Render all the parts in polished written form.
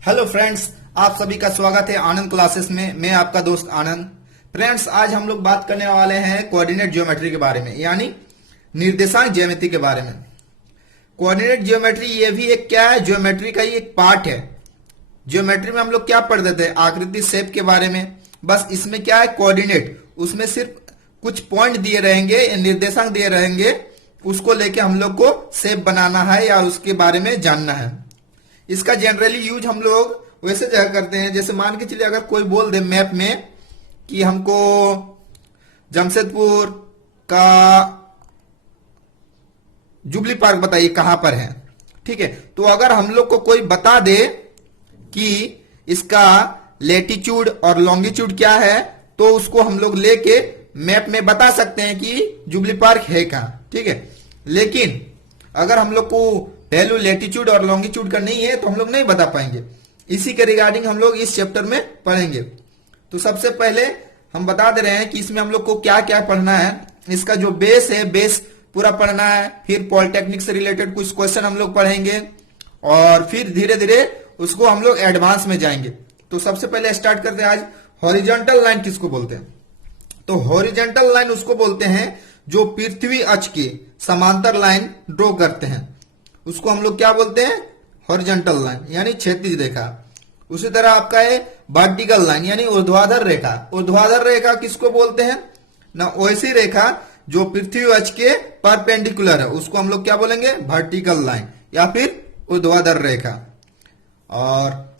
Hello friends, आप सभी का स्वागत है आनंद क्लासेस में। मैं आपका दोस्त आनंद। फ्रेंड्स, आज हम लोग बात करने वाले हैं कोऑर्डिनेट ज्योमेट्री के बारे में, यानी निर्देशांक ज्यामिति के बारे में। कोऑर्डिनेट ज्योमेट्री ये भी एक क्या है, ज्योमेट्री का ही एक पार्ट है। ज्योमेट्री में हम लोग क्या पढ़ देते हैं, आकृति शेप के बारे में। बस इसमें क्या है, कोऑर्डिनेट, उसमें सिर्फ कुछ पॉइंट दिए रहेंगे, निर्देशांक दिए रहेंगे, उसको लेके हम लोग को शेप बनाना है या उसके बारे में जानना है। इसका जनरली यूज हम लोग वैसे जगह करते हैं, जैसे मान के चलिए अगर कोई बोल दे मैप में कि हमको जमशेदपुर का जुबली पार्क बताइए कहां पर है, ठीक है। तो अगर हम लोग को कोई बता दे कि इसका लेटीट्यूड और लॉन्गिट्यूड क्या है, तो उसको हम लोग लेके मैप में बता सकते हैं कि जुबली पार्क है कहां, ठीक है। लेकिन अगर हम लोग को वैल्यू लेटीट्यूड और लॉन्गिट्यूड का नहीं है तो हम लोग नहीं बता पाएंगे। इसी के रिगार्डिंग हम लोग इस चैप्टर में पढ़ेंगे। तो सबसे पहले हम बता दे रहे हैं कि इसमें हम लोग को क्या क्या पढ़ना है। इसका जो बेस है, बेस पूरा पढ़ना है। फिर पॉलिटेक्निक से रिलेटेड कुछ क्वेश्चन हम लोग पढ़ेंगे और फिर धीरे धीरे उसको हम लोग एडवांस में जाएंगे। तो सबसे पहले स्टार्ट करते हैं आज, हॉरिजॉन्टल लाइन किसको बोलते हैं। तो हॉरिजॉन्टल लाइन उसको बोलते हैं जो पृथ्वी अक्ष के समांतर लाइन ड्रॉ करते हैं, उसको हम लोग क्या बोलते हैं, हॉरिजॉन्टल लाइन, यानी क्षैतिज रेखा। उसी तरह आपका है वर्टिकल लाइन, यानी ऊर्ध्वाधर रेखा। ऊर्ध्वाधर रेखा किसको बोलते हैं ना, वैसी रेखा जो पृथ्वी अक्ष के परपेंडिकुलर है, उसको हम लोग क्या बोलेंगे, वर्टिकल लाइन या फिर ऊर्ध्वाधर रेखा। और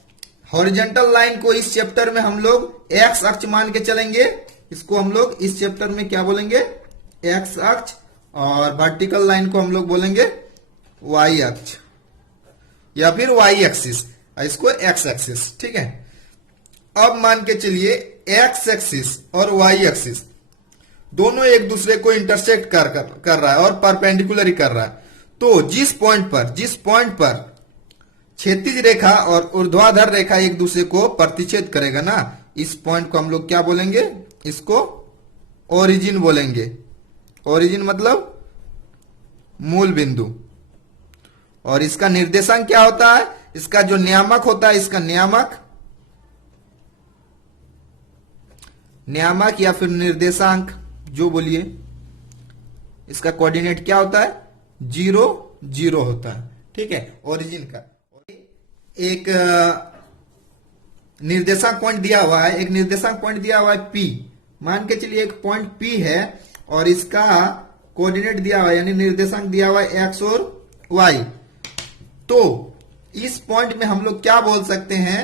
हॉरिजॉन्टल लाइन को इस चैप्टर में हम लोग एक्स अक्ष मान के चलेंगे। इसको हम लोग इस चैप्टर में क्या बोलेंगे, एक्स अक्ष, और वर्टिकल लाइन को हम लोग बोलेंगे वाई अक्ष या फिर वाई एक्सिस, इसको एक्स एक्सिस, ठीक है। अब मान के चलिए एक्स एक्सिस और वाई एक्सिस दोनों एक दूसरे को इंटरसेक्ट कर रहा है और परपेंडिकुलर ही कर रहा है। तो जिस पॉइंट पर क्षैतिज रेखा और ऊर्ध्वाधर रेखा एक दूसरे को प्रतिच्छेद करेगा ना, इस पॉइंट को हम लोग क्या बोलेंगे, इसको ओरिजिन बोलेंगे। ओरिजिन मतलब मूल बिंदु। और इसका निर्देशांक क्या होता है, इसका जो नियामक होता है, इसका नियामक या फिर निर्देशांक जो बोलिए, इसका कोऑर्डिनेट क्या होता है, 0 0 होता है, ठीक है। ओरिजिन का एक निर्देशांक पॉइंट दिया हुआ है, एक निर्देशांक पॉइंट दिया हुआ है P। मान के चलिए एक पॉइंट P है और इसका कोऑर्डिनेट दिया हुआ है, यानी निर्देशांक दिया हुआ है x और y। तो इस पॉइंट में हम लोग क्या बोल सकते हैं,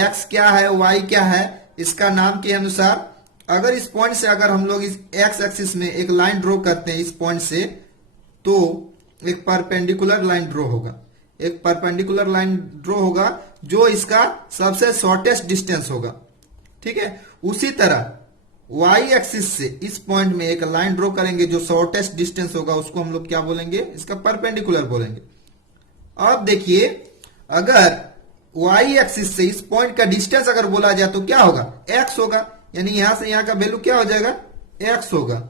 x क्या है, y क्या है, इसका नाम के अनुसार अगर इस पॉइंट से अगर हम लोग इस x एक्सिस में एक लाइन ड्रॉ करते हैं इस पॉइंट से, तो एक परपेंडिकुलर लाइन ड्रॉ होगा। एक परपेंडिकुलर लाइन ड्रॉ होगा जो इसका सबसे शॉर्टेस्ट डिस्टेंस होगा, ठीक है। उसी तरह y एक्सिस से इस पॉइंट में एक लाइन ड्रॉ करेंगे जो शॉर्टेस्ट डिस्टेंस होगा, उसको हम लोग क्या बोलेंगे, इसका परपेंडिकुलर बोलेंगे। अब देखिए, अगर y एक्सिस से इस पॉइंट का डिस्टेंस अगर बोला जाए तो क्या होगा, x होगा, यानी यहां से यहां का वैल्यू क्या हो जाएगा, x होगा।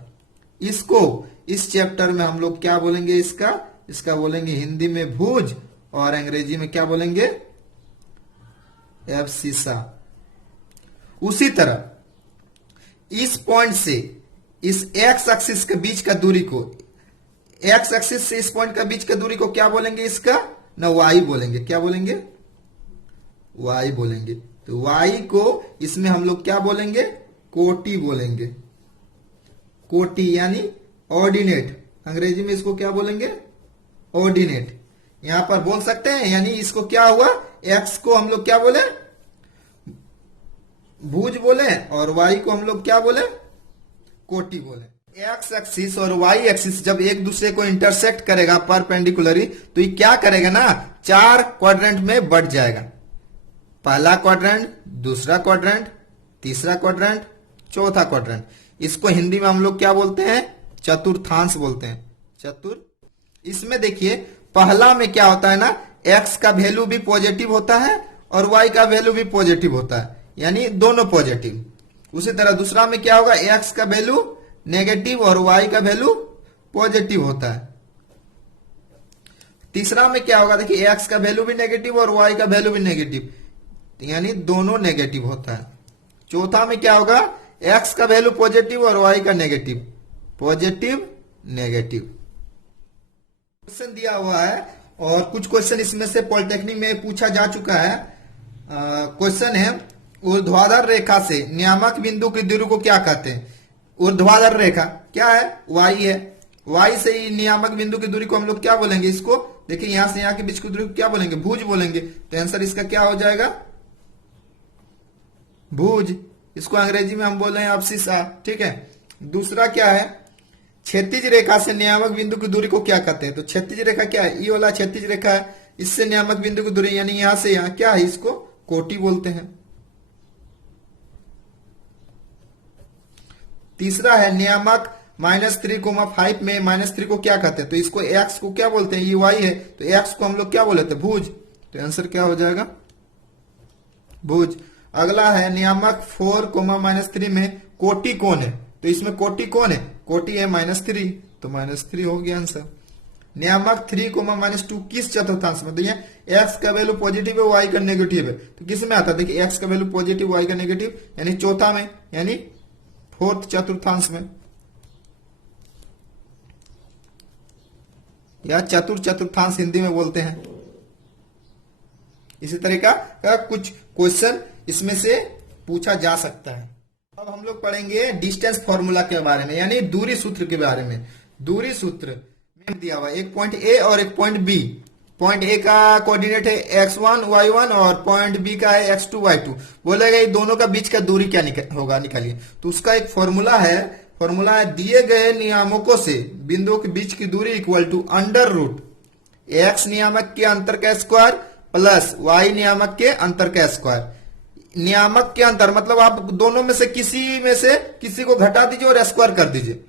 इसको इस चैप्टर में हम लोग क्या बोलेंगे, इसका बोलेंगे हिंदी में भुज और अंग्रेजी में क्या बोलेंगे, एब्सिसा। उसी तरह इस पॉइंट से इस x एक्सिस के बीच का दूरी को, x एक्सिस से इस पॉइंट का बीच का दूरी को क्या बोलेंगे, इसका ना y बोलेंगे। क्या बोलेंगे, y बोलेंगे। तो y को इसमें हम लोग क्या बोलेंगे, कोटि बोलेंगे। कोटि यानी ऑर्डिनेट, अंग्रेजी में इसको क्या बोलेंगे, ऑर्डिनेट। यहां पर बोल सकते हैं, यानी इसको क्या हुआ, x को हम लोग क्या बोले, भुज बोले, और y को हम लोग क्या बोले, कोटि बोले। एक्स एक्सिस और y एक्सिस जब एक दूसरे को इंटरसेक्ट करेगा परपेंडिकुलरली, तो ये क्या करेगा ना, 4 क्वाड्रेंट में बढ़ जाएगा। पहला क्वाड्रेंट, दूसरा क्वाड्रेंट, तीसरा क्वाड्रेंट, चौथा क्वाड्रेंट। इसको हिंदी में हम लोग क्या बोलते हैं, चतुर्थांश बोलते हैं। इसमें देखिए, पहला में क्या होता है ना, x का वैल्यू भी पॉजिटिव होता है और y का वैल्यू भी पॉजिटिव होता है, यानी दोनों पॉजिटिव। उसी तरह दूसरा में क्या होगा, x का वैल्यू नेगेटिव और y का वैल्यू पॉजिटिव होता है। तीसरा में क्या होगा, देखिए एक्स का वैल्यू भी नेगेटिव और वाई का वैल्यू भी नेगेटिव, तो यानी दोनों नेगेटिव होता है। चौथा में क्या होगा, x का वैल्यू पॉजिटिव और y का नेगेटिव, पॉजिटिव नेगेटिव। क्वेश्चन दिया हुआ है और कुछ क्वेश्चन इसमें से पॉलिटेक्निक में पूछा जा चुका है। क्वेश्चन है, ऊर्ध्वाधर रेखा से नियामक बिंदु की दूरी को क्या कहते हैं। ऊर्ध्वाधर रेखा क्या है, y है, y से ही नियामक बिंदु की दूरी को हम लोग क्या बोलेंगे, इसको देखिए यहां से यहां के बीच की दूरी को क्या बोलेंगे, भुज बोलेंगे। तो आंसर इसका क्या हो जाएगा, भुज। इसको अंग्रेजी में हम बोल रहे हैं अब्सिसा, ठीक है। दूसरा क्या है, क्षैतिज रेखा से नियामक बिंदु की दूरी को क्या कहते हैं। तो क्षैतिज रेखा क्या है, ये वाला क्षैतिज रेखा है, इससे नियामक बिंदु की दूरी यानी यहां से यहां क्या है, इसको कोटि बोलते हैं। तीसरा है नियामक -3,5 में -3 को क्या कहते हैं। तो इसको x को क्या बोलते हैं, ये y है, तो x को हम लोग क्या बोले थे, भुज। तो आंसर क्या हो जाएगा, भुज। अगला है नियामक 4,-3 में कोटि कौन है। तो इसमें कोटि कौन है, कोटि है -3, तो -3 हो गया आंसर। नियामक 3,-2 किस चतुर्थांश में, तो ये x का वैल्यू पॉजिटिव है, y का नेगेटिव है, तो किस में आता है, देखिए x का वैल्यू पॉजिटिव, y का नेगेटिव, यानी चौथा में, यानी फोर्थ चतुर्थांश में, या चतुर्थांश हिंदी में बोलते हैं। इसी तरह का कुछ क्वेश्चन इसमें से पूछा जा सकता है। अब हम लोग पढ़ेंगे डिस्टेंस फॉर्मूला के बारे में, यानी दूरी सूत्र के बारे में। दूरी सूत्र में दिया हुआ एक पॉइंट ए और एक पॉइंट बी। पॉइंट ए का कोऑर्डिनेट है x1 y1 और पॉइंट बी का है x2 y2। बोलेगा ये दोनों का बीच का दूरी क्या होगा, निकालिए। तो उसका एक फॉर्मूला है, फॉर्मूला है दिए गए नियामकों से बिंदुओं के बीच की दूरी इक्वल टू √ x नियामक के अंतर का स्क्वायर प्लस y नियामक के अंतर का स्क्वायर। नियामक के अंतर मतलब आप दोनों में से किसी को घटा दीजिए और स्क्वायर कर दीजिए।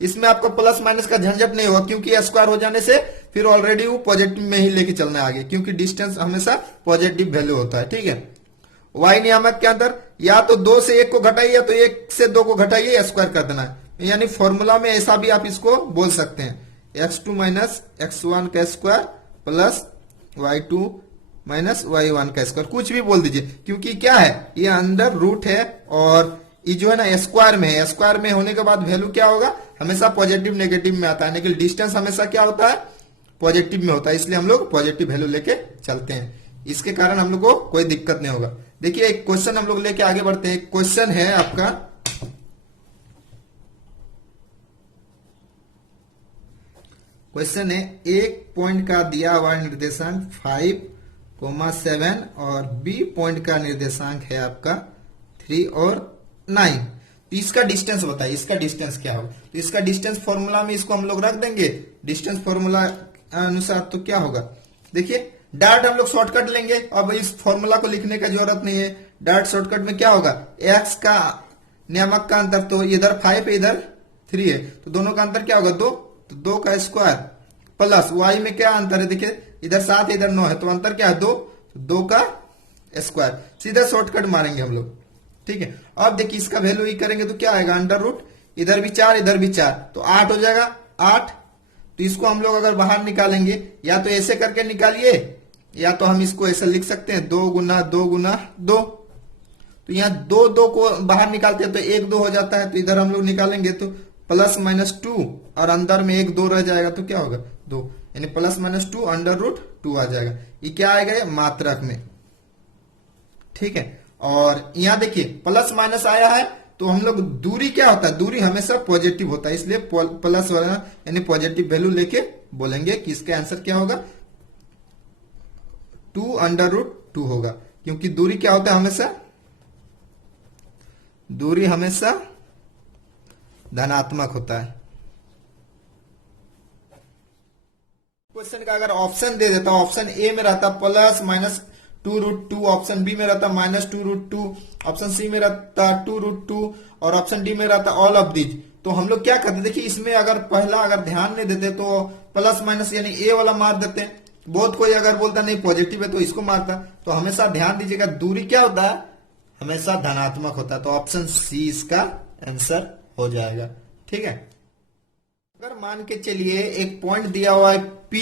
इसमें आपको प्लस माइनस का झंझट नहीं होगा, क्योंकि स्क्वायर हो जाने से फिर ऑलरेडी वो पॉजिटिव में ही लेके चलना है आगे, क्योंकि डिस्टेंस हमेशा पॉजिटिव वैल्यू होता है, ठीक है। y नियामक के अंदर या तो 2 से 1 को घटाइए या तो 1 से 2 को घटाइए, स्क्वायर कर देना है। यानी फॉर्मूला में ऐसा भी आप इसको बोल सकते हैं, x2 - x1 का स्क्वायर प्लस y2 - y1 का स्क्वायर, कुछ भी बोल दीजिए, क्योंकि क्या है ये अंडर रूट है और ये जो है ना स्क्वायर में है। स्क्वायर में होने के बाद वैल्यू क्या होगा, हमेशा पॉजिटिव नेगेटिव में आता है, लेकिन डिस्टेंस हमेशा क्या होता है, पॉजिटिव में होता है, इसलिए हम लोग पॉजिटिव वैल्यू लेके चलते हैं। इसके कारण हम लोग को कोई दिक्कत नहीं होगा। देखिए एक क्वेश्चन हम लोग लेके आगे बढ़ते हैं। क्वेश्चन है आपका, क्वेश्चन है एक पॉइंट का दिया हुआ निर्देशांक 5,7 और बी पॉइंट का निर्देशांक है आपका 3 और 9। तो इसका डिस्टेंस बताइए, इसका डिस्टेंस क्या होगा। तो इसका डिस्टेंस फॉर्मूला में इसको हम लोग रख देंगे, डिस्टेंस फॉर्मूला अनुसार। तो क्या होगा, देखिए डायरेक्ट हम लोग शॉर्टकट लेंगे, अब इस फॉर्मूला को लिखने का जरूरत नहीं है। डायरेक्ट शॉर्टकट में क्या होगा, x का नियामक का अंतर, तो इधर 5 है इधर 3 है, तो दोनों का अंतर क्या होगा 2, तो 2 का स्क्वायर प्लस y में क्या अंतर है, देखिए इधर 7 इधर 9 है, तो अंतर क्या है 2, तो 2 का स्क्वायर। सीधा शॉर्टकट मारेंगे हम लोग, ठीक है। अब देखिए इसका वैल्यू ही करेंगे तो क्या आएगा, √ इधर भी 4 इधर भी 4, तो 8 हो जाएगा 8। तो इसको हम लोग अगर बाहर निकालेंगे, या तो ऐसे करके निकालिए या तो हम इसको ऐसे लिख सकते हैं 2 × 2 × 2। तो यहाँ 2 को बाहर निकालते हैं तो 1 2 हो जाता है, तो इधर हम लोग निकालेंगे तो +-2 और अंदर में 1 2 रह जाएगा, तो क्या होगा 2, यानी +-2 √2 आ जाएगा। ये क्या आएगा, ये मात्रक में, ठीक है। और यहाँ देखिए प्लस माइनस आया है, तो हम लोग दूरी क्या होता है, दूरी हमेशा पॉजिटिव होता है, इसलिए प्लस वाला यानी पॉजिटिव वैल्यू लेके बोलेंगे कि इसका आंसर क्या होगा 2 √2 होगा, क्योंकि दूरी क्या होता है हमेशा, दूरी हमेशा धनात्मक होता है। क्वेश्चन का अगर ऑप्शन दे देता, ऑप्शन ए में रहता +-2√2, ऑप्शन बी में रहता -2√2, ऑप्शन सी में रहता 2√2 और ऑप्शन डी में रहता ऑल ऑफ दीज, तो हम लोग क्या करते, देखिए इसमें अगर पहला अगर ध्यान नहीं देते तो प्लस माइनस यानी ए वाला मार देते हैं। बहुत कोई अगर बोलता नहीं पॉजिटिव है तो इसको मारता, तो हमेशा ध्यान दीजिएगा दूरी क्या होता है, हमेशा धनात्मक होता है। तो ऑप्शन सी इसका आंसर हो जाएगा, ठीक है। अगर मान के चलिए एक पॉइंट दिया हुआ है P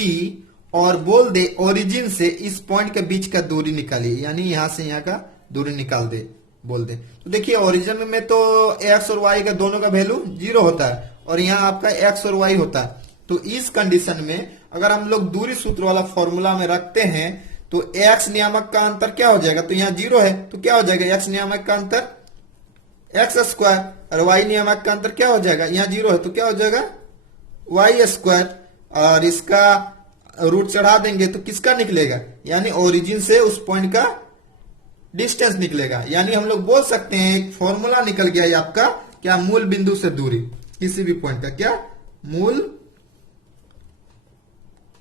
और बोल दे ओरिजिन से इस पॉइंट के बीच का दूरी निकालिए, यानी यहां से यहां का दूरी निकाल दे बोल दे। तो देखिए ओरिजिन में तो एक्स और वाई का दोनों का वैल्यू 0 होता है और यहाँ आपका एक्स और वाई होता है। तो इस कंडीशन में अगर हम लोग दूरी सूत्र वाला फॉर्मूला में रखते हैं तो एक्स नियामक का अंतर क्या हो जाएगा, तो यहाँ 0 है तो क्या हो जाएगा एक्स नियामक का अंतर एक्स स्क्वायर, और वाई नियामक का अंतर क्या हो जाएगा, यहाँ 0 है तो क्या हो जाएगा वाई स्क्वायर, और इसका रूट चढ़ा देंगे तो किसका निकलेगा, यानी ओरिजिन से उस पॉइंट का डिस्टेंस निकलेगा। यानी हम लोग बोल सकते हैं एक फॉर्मूला निकल गया ये आपका, क्या मूल बिंदु से दूरी, किसी भी पॉइंट का क्या मूल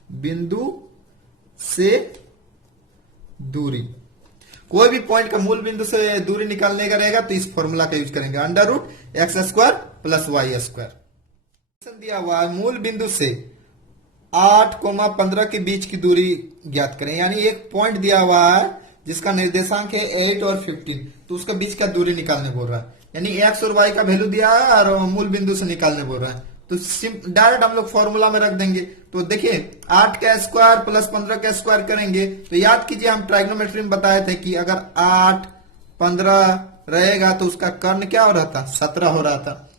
बिंदु से दूरी, कोई भी पॉइंट का मूल बिंदु से दूरी निकालने का रहेगा तो इस फॉर्मूला का यूज करेंगे, under root X square plus Y square. दिया हुआ है मूल बिंदु से 8,15 के बीच की दूरी ज्ञात करें, यानी एक पॉइंट दिया हुआ है जिसका निर्देशांक है 8 और 15, तो उसका बीच का दूरी निकालने बोल रहा है, यानी एक्स और वाई का वैल्यू दिया है और मूल बिंदु से निकालने बोल रहा है। तो डायरेक्ट हम लोग फॉर्मूला में रख देंगे। तो देखिए 8 का स्क्वायर प्लस 15 का स्क्वायर करेंगे तो याद कीजिए हम ट्राइग्नोमेट्री में बताए थे कि अगर 8 15 रहेगा तो उसका कर्ण क्या हो रहा था 17 हो रहा था,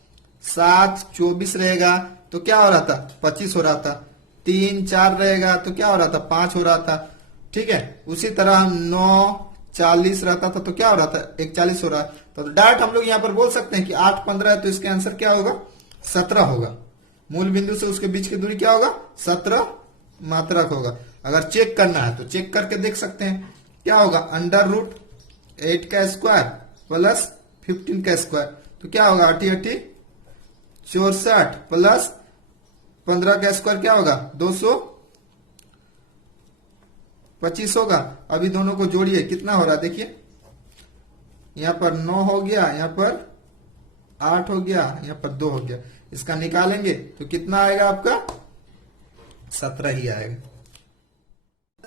7 24 रहेगा तो क्या हो रहा था 25 हो रहा था, 3 4 रहेगा तो क्या हो रहा था 5 हो रहा था, ठीक है। उसी तरह 9 40 रहता था तो क्या हो रहा था 41 हो रहा है। तो डायरेक्ट हम लोग यहाँ पर बोल सकते हैं कि 8 15 है तो इसके आंसर क्या होगा 17 होगा, मूल बिंदु से उसके बीच की दूरी क्या होगा 17 मात्रक होगा। अगर चेक करना है तो चेक करके देख सकते हैं क्या होगा, अंडर रूट 8 का स्क्वायर प्लस 15 का स्क्वायर तो क्या होगा 8 8 64 प्लस 15 का स्क्वायर क्या होगा 225 होगा। अभी दोनों को जोड़िए कितना हो रहा है, देखिए यहां पर 9 हो गया, यहां पर 8 हो गया, यहां पर 2 हो गया, इसका निकालेंगे तो कितना आएगा आपका 17 ही आएगा।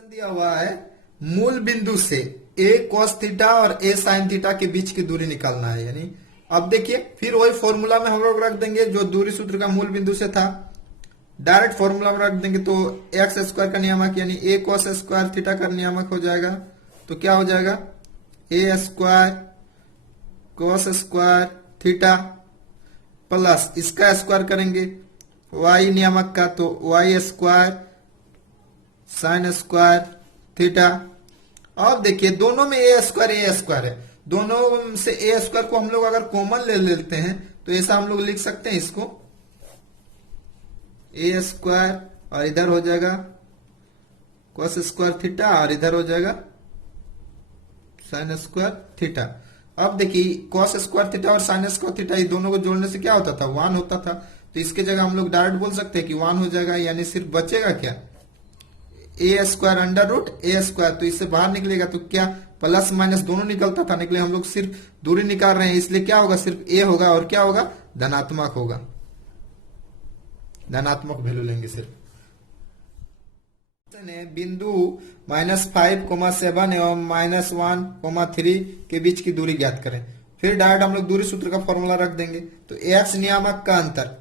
दिया हुआ है मूल बिंदु से a cos थीटा और a sin थीटा के बीच की दूरी निकालना है, यानी अब देखिए फिर वही फॉर्मूला में हम लोग रख देंगे जो दूरी सूत्र का मूल बिंदु से था, डायरेक्ट फॉर्मूला में रख देंगे तो एक्स स्क्वायर का नियामक यानी a cos स्क्वायर थीटा का नियामक हो जाएगा, तो क्या हो जाएगा a square cos square theta plus इसका स्क्वायर करेंगे y नियामक का तो y square sine square theta. अब देखिए दोनों में a स्क्वायर है, दोनों से a स्क्वायर को हम लोग अगर कॉमन ले लेते हैं तो ऐसा हम लोग लिख सकते हैं इसको a स्क्वायर और इधर हो जाएगा cos स्क्वायर थीटा और इधर हो जाएगा साइन स्क्वायर थीटा। अब देखिए cos स्क्वायर थीटा और साइन स्क्वायर थीटा ये दोनों को जोड़ने से क्या होता था 1 होता था, तो इसके जगह हम लोग डायरेक्ट बोल सकते हैं कि 1 हो जाएगा, यानी सिर्फ बचेगा क्या a square under root a square, तो इससे बाहर निकलेगा तो क्या प्लस माइनस दोनों निकलता था, निकले हम लोग सिर्फ दूरी निकाल रहे हैं इसलिए क्या होगा सिर्फ a होगा और क्या होगा धनात्मक होगा, धनात्मक वैल्यू लेंगे सिर्फ। बिंदु -5,7 एवं -1,3 के बीच की दूरी ज्ञात करें। फिर डायरेक्ट हम लोग दूरी सूत्र का फॉर्मूला रख देंगे तो x नियामक का अंतर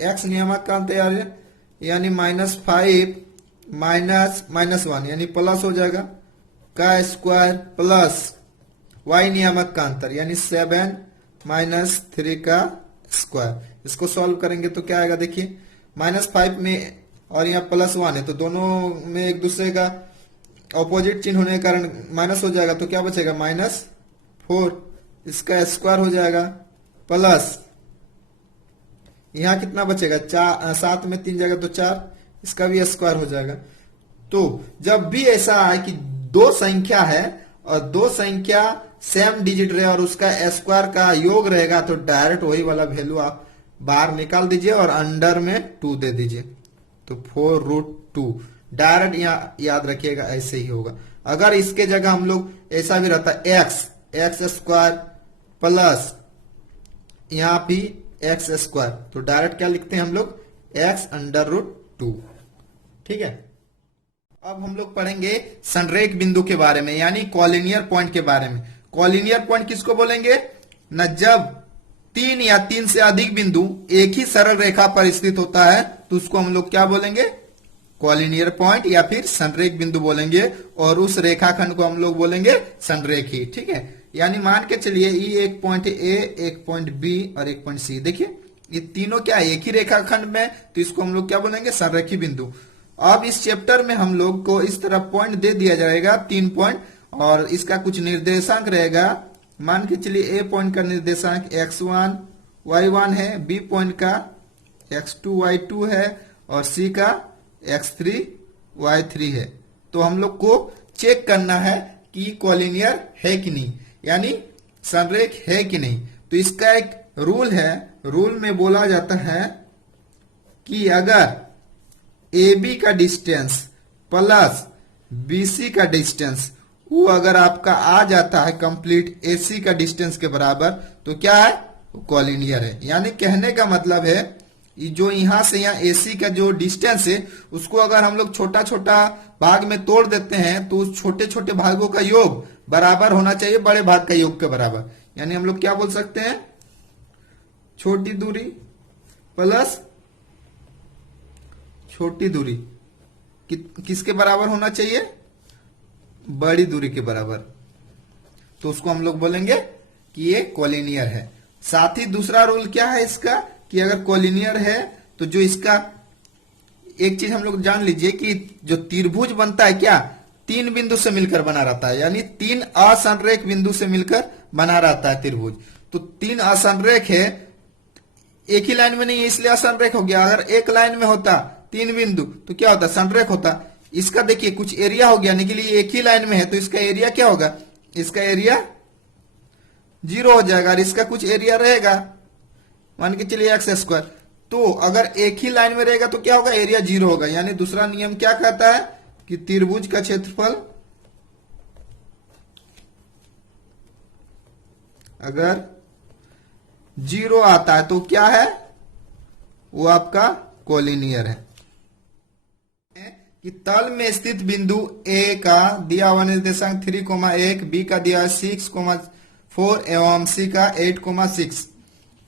यानी -5 -1 यानी प्लस हो जाएगा का स्क्वायर प्लस y नियामक का अंतर यानी 7 -3 का स्क्वायर। इसको सॉल्व करेंगे तो क्या आएगा, देखिए -5 में और यहाँ +1 है तो दोनों में एक दूसरे का ऑपोजिट चिन्ह होने के कारण माइनस हो जाएगा, तो क्या बचेगा -4, इसका स्क्वायर हो जाएगा प्लस यहाँ कितना बचेगा 7 में 3 जाएगा तो 4, इसका भी स्क्वायर हो जाएगा। तो जब भी ऐसा है कि दो संख्या है और दो संख्या सेम डिजिट रहे और उसका स्क्वायर का योग रहेगा तो डायरेक्ट वही वाला वैल्यू आप बाहर निकाल दीजिए और अंडर में 2 दे दीजिए, तो 4√2 डायरेक्ट यहाँ याद रखिएगा ऐसे ही होगा। अगर इसके जगह हम लोग ऐसा भी रहता एक्स स्क्वायर प्लस यहाँ भी एक्स स्क्वायर तो डायरेक्ट क्या लिखते हैं हम लोग x√2, ठीक है। अब हम लोग पढ़ेंगे संरेख बिंदु के बारे में यानी कॉलिनियर पॉइंट के बारे में। कॉलिनियर पॉइंट किसको बोलेंगे न, जब 3 या 3 से अधिक बिंदु एक ही सरल रेखा पर स्थित होता है तो उसको हम लोग क्या बोलेंगे कॉलिनियर पॉइंट या फिर संरेख बिंदु बोलेंगे, और उस रेखाखंड को हम लोग बोलेंगे संरेखी। ठीक है, यानी मान के चलिए ई एक पॉइंट ए, एक पॉइंट बी और एक पॉइंट सी। देखिए ये तीनों क्या है, एक ही रेखाखंड में, तो इसको हम लोग क्या बोलेंगे, संरेखी बिंदु। अब इस चैप्टर में हम लोग को इस तरह पॉइंट दे दिया जाएगा, 3 पॉइंट, और इसका कुछ निर्देशांक रहेगा। मान के चलिए ए पॉइंट का निर्देशांक x1 y1 है, बी पॉइंट का x2 y2 है, और सी का x3 y3 है। तो हम लोग को चेक करना है कि कॉलिनियर है कि नहीं, यानी संरेख है कि नहीं। तो इसका एक रूल है, रूल में बोला जाता है कि अगर AB का डिस्टेंस प्लस BC का डिस्टेंस वो अगर आपका आ जाता है कंप्लीट AC का डिस्टेंस के बराबर, तो क्या है, कॉलिनियर है। यानी कहने का मतलब है जो यहां से यहाँ AC का जो डिस्टेंस है उसको अगर हम लोग छोटा छोटा भाग में तोड़ देते हैं तो उस छोटे छोटे भागों का योग बराबर होना चाहिए बड़े भाग का योग के बराबर। यानी हम लोग क्या बोल सकते हैं, छोटी दूरी प्लस छोटी दूरी किसके बराबर होना चाहिए, बड़ी दूरी के बराबर। तो उसको हम लोग बोलेंगे कि ये कॉलिनियर है। साथ ही दूसरा रूल क्या है इसका, कि अगर कॉलिनियर है तो जो इसका एक चीज हम लोग जान लीजिए कि जो त्रिभुज बनता है क्या, 3 बिंदु से मिलकर बना रहता है, यानी 3 असंरेख बिंदु से मिलकर बना रहता है त्रिभुज। तो 3 असंरेख है, एक ही लाइन में नहीं है इसलिए असंरेख हो गया। अगर एक लाइन में होता 3 बिंदु तो क्या होता, संरेख होता। इसका देखिए कुछ एरिया हो गया, यानी कि लिए एक ही लाइन में है तो इसका एरिया क्या होगा, इसका एरिया 0 हो जाएगा, और इसका कुछ एरिया रहेगा, मान के चलिए x²। तो अगर एक ही लाइन में रहेगा तो क्या होगा, एरिया 0 होगा। यानी दूसरा नियम क्या कहता है कि त्रिभुज का क्षेत्रफल अगर 0 आता है तो क्या है, वो आपका कॉलिनियर है। कि तल में स्थित बिंदु A का दिया हुआ निर्देशांक 3,1, B का दिया 6,4 एवं C का 8,6।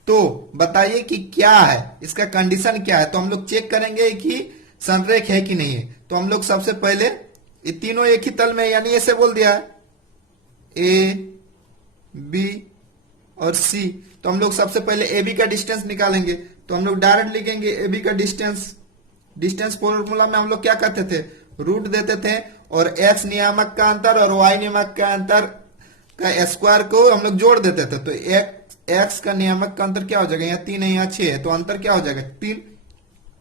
तो बताइए कि क्या है, इसका कंडीशन क्या है। तो हम लोग चेक करेंगे कि संरेख है कि नहीं है। तो हम लोग सबसे पहले ये तीनों एक ही तल में, यानी ऐसे बोल दिया A, B और C। तो हम लोग सबसे पहले AB का डिस्टेंस निकालेंगे। तो हम लोग डायरेक्ट लिखेंगे AB का डिस्टेंस फॉर्मूला में हम लोग क्या करते थे, रूट देते थे, और x नियामक का अंतर और y नियामक का अंतर का स्क्वायर को हम लोग जोड़ देते थे। तो x का नियामक का अंतर क्या हो जाएगा, यहाँ 3 है यहाँ 6 है, तो अंतर क्या हो जाएगा 3।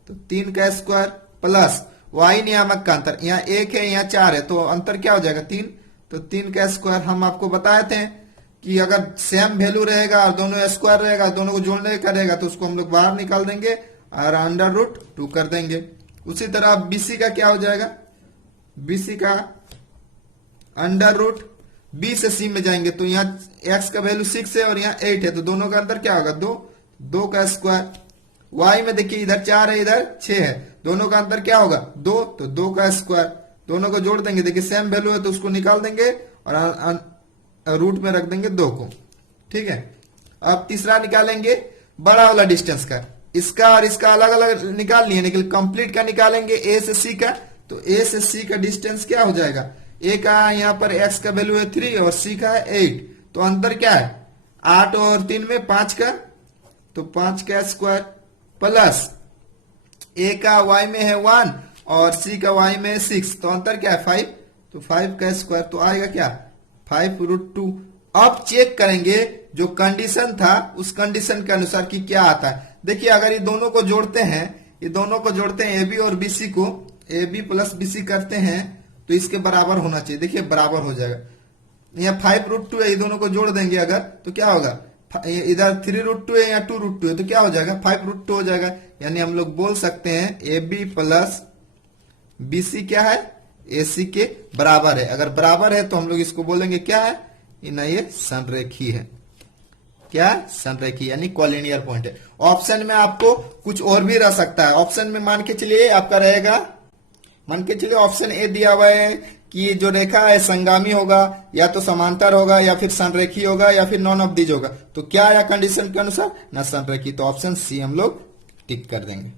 तो 3 का स्क्वायर प्लस y नियामक का अंतर, यहाँ 1 है यहाँ 4 है, तो अंतर क्या हो जाएगा 3। तो 3 का स्क्वायर हम आपको बताए थे कि अगर सेम वैल्यू रहेगा और दोनों स्क्वायर रहेगा, दोनों को जोड़ने का रहेगा, तो उसको हम लोग बाहर निकाल देंगे और √2 कर देंगे। उसी तरह BC का क्या हो जाएगा, BC का √B से C में जाएंगे, तो यहाँ x का वैल्यू 6 है और यहाँ 8 है, तो दोनों का अंतर क्या होगा 2 का स्क्वायर। y में देखिए इधर 4 है इधर 6 है, दोनों का अंतर क्या होगा 2, तो 2 का स्क्वायर। दोनों को जोड़ देंगे, देखिए सेम वैल्यू है तो उसको निकाल देंगे और रूट में रख देंगे 2 को। ठीक है, अब तीसरा निकालेंगे बड़ा वाला डिस्टेंस का, इसका और इसका अलग अलग निकाल लिए, लेकिन कंप्लीट का निकालेंगे A से C का। तो A से C का डिस्टेंस क्या हो जाएगा, A का यहाँ पर x का वैल्यू है 3 और C का है 8, तो अंतर क्या है 8 और 3 में 5 का, तो 5 का स्क्वायर प्लस A का y में है 1 और C का y में है 6, तो अंतर क्या है 5, तो 5 का स्क्वायर, तो आएगा क्या 5√2। अब चेक करेंगे जो कंडीशन था उस कंडीशन के अनुसार कि क्या आता है। देखिए अगर ये दोनों को जोड़ते हैं, ये दोनों को जोड़ते हैं AB और BC को, AB प्लस BC करते हैं तो इसके बराबर होना चाहिए। देखिए बराबर हो जाएगा, यहाँ 5√2 है, ये दोनों को जोड़ देंगे अगर तो क्या होगा, इधर 3√2 है यहाँ 2√2 है, तो क्या हो जाएगा 5√2 हो जाएगा। यानी हम लोग बोल सकते हैं AB प्लस BC क्या है, AC के बराबर है। अगर बराबर है तो हम लोग इसको बोलेंगे क्या है, ये संरेखी है। क्या संरेखी यानी कॉलिनियर पॉइंट है। ऑप्शन में आपको कुछ और भी रह सकता है। ऑप्शन में मान के चलिए आपका रहेगा, मान के चलिए ऑप्शन ए दिया हुआ है कि जो रेखा है संगामी होगा या तो समांतर होगा या फिर संरेखी होगा या फिर नॉन ऑफ दीज होगा। तो क्या या कंडीशन के अनुसार ना संरेखी, तो ऑप्शन सी हम लोग टिक कर देंगे।